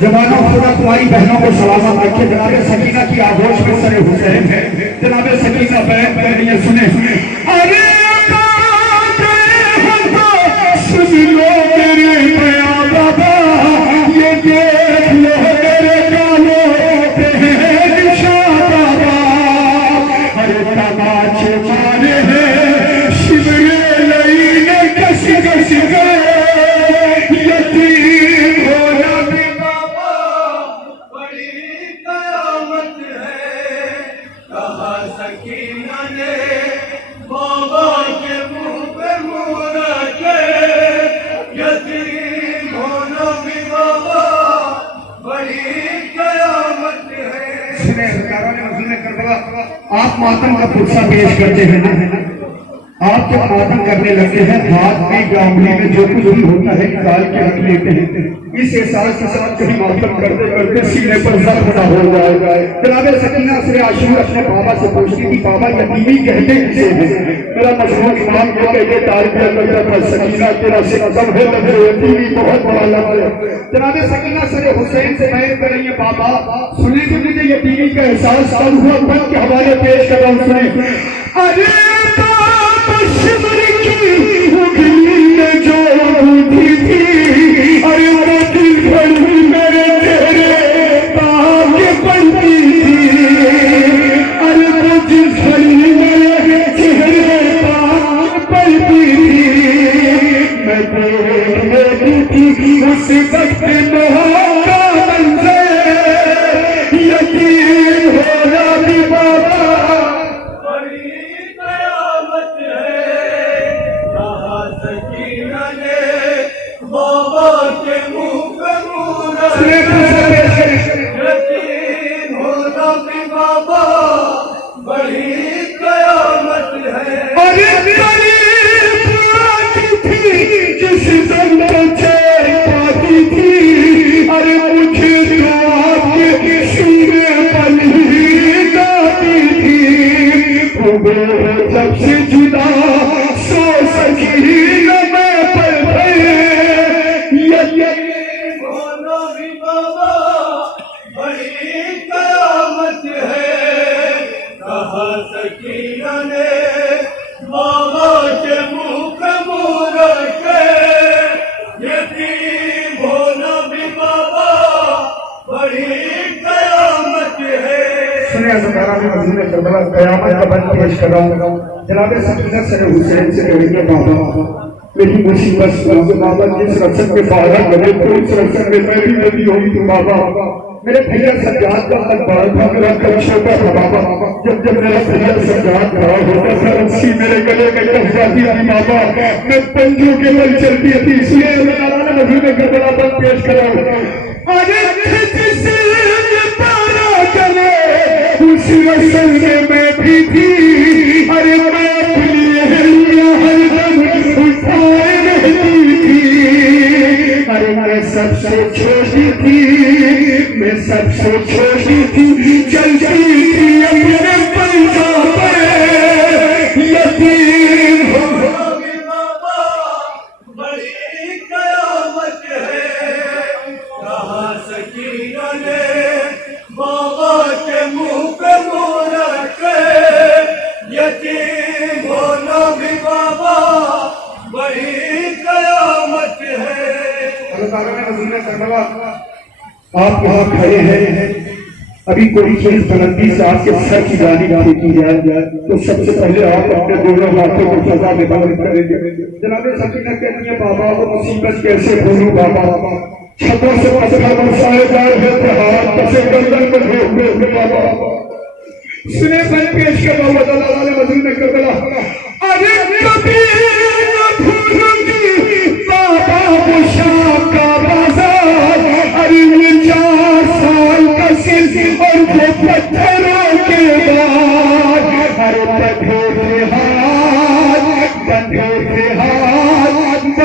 جوانوں خدا تمہاری بہنوں کو سلامت رکھے. جناب سکینہ کی آغوش میں سر حسین ہے. جناب سکینہ بیعت کر رہی ہے. سنیں ارے سن لو میرے پیا بابا یہ دیکھ لو میرے کالوں پہ ہے نشان بابا. ارے تماچے مارے ہیں شبرے لئی نے کس کس گئے یتیم ہونا بھی بابا بڑی قیامت ہے. کہا سکینہ نے بابا کے منہ پہ منہ رکھے یتیم ہونا بھی بابا بڑی قیامت ہے. سنیں سرکاروں نے حضور کربلا آپ ماتم کا پرسہ پیش کرتے ہیں نا. آپ جب ماتم کرنے لگتے ہیں ہاتھ میں گامڑی میں جو کچھ بھی ہوتا ہے نکال کے رکھ لیتے ہیں. اس احساس کے ساتھ کہیں ماتم کرتے کرتے سینے پر زخم نہ ہو جائے. جناب سکینہ سر عاشور اپنے بابا سے پوچھتی تھی بابا یتیمی کہتے کسے ہیں؟ میرا مشہور امام یہ کہتے تاربیہ کرتا تھا سکینہ تیرا سکم ہے لگے یتیمی بہت بڑا لفظ ہے. جناب سکینہ سر حسین سے بیعت کر رہی ہے بابا سنیں کہ مجھے یتیمی کا احساس کب ہوا بن کے حوالے پیش کر رہا ہوں. سنیں ارے شمر کی اگلی میں جو اٹھی تھی ارے وہ دل بھر میرے چہرے تاکہ پڑتی تھی. ارے وہ دل بھر میرے چہرے تاکہ پڑتی تھی. میں دیکھ لیتی تھی اس وقت بہت کا منظر یتیم ہونا بھی بابا جب سے جدا سو سکی نہ میں پر یتیم ہونا بھی بابا بڑی قیامت ہے. کہا سکینہ نے بابا کے منہ پہ منہ رکھے یتیم ہونا بھی بابا بڑی قیامت ہے. سنیں سرکارہ میں حضور کربلا قیامت کا بند پیش کر رہا ہوں. جناب سکینہ سر حسین سے کہیں گے بابا میری مصیبت سن بابا جس رسم میں باہر لگے تو اس رسم میں میں بھی نبی ہوئی تو بابا میرے بھیا سجاد کا حق بڑا تھا میرا کل چھوٹا تھا بابا. جب میرا بھیا سجاد بڑا ہوتا تھا رسی میرے گلے میں کٹ جاتی تھی بابا میں پنجوں کے بل چلتی تھی. اس لیے اللہ تعالیٰ نے حضور کربلا بند پیش کر رہا ہوں. آگے جسے پارا کرے اس رسم میں بھی تھی. ارے میں اپنی اہلیہ ہر دم اٹھائے رہتی تھی. ارے میں سب سے چھوٹی تھی میں سب سے چھوٹی تھی چلتی تھی اپنے پنجہ پر یتیم ہونا بھی بابا بڑی قیامت ہے. کہا سکینہ نے بابا کے منہ پہ منہ رکھے یتیم ہونا بھی بابا بڑی قیامت ہے. اللہ تعالیٰ نے حضور کربلا آپ یہاں کھڑے ہیں ابھی کوئی چیز بلندی سے آپ کے سر کی جانب پھینکی جائے تو سب سے پہلے آپ اپنے دونوں ہاتھوں کو فضا میں بلند کریں گے. جناب سکینہ کہتی ہے بابا وہ مصیبت کیسے بھولوں بابا چھتوں سے پتھر برسائے جائے ہیں پہاڑ پسے گردن میں ڈھوک دے بابا. سنے بل پیش کر رہا ہوں اللہ تعالیٰ نے حضور کربلا ارے کبھی نہ بھولوں گی بابا وہ شام کا بازار. ارے یہ 4 سال کا سلسل اور وہ پتھروں کے بعد ارے بندھے تھے ہاتھ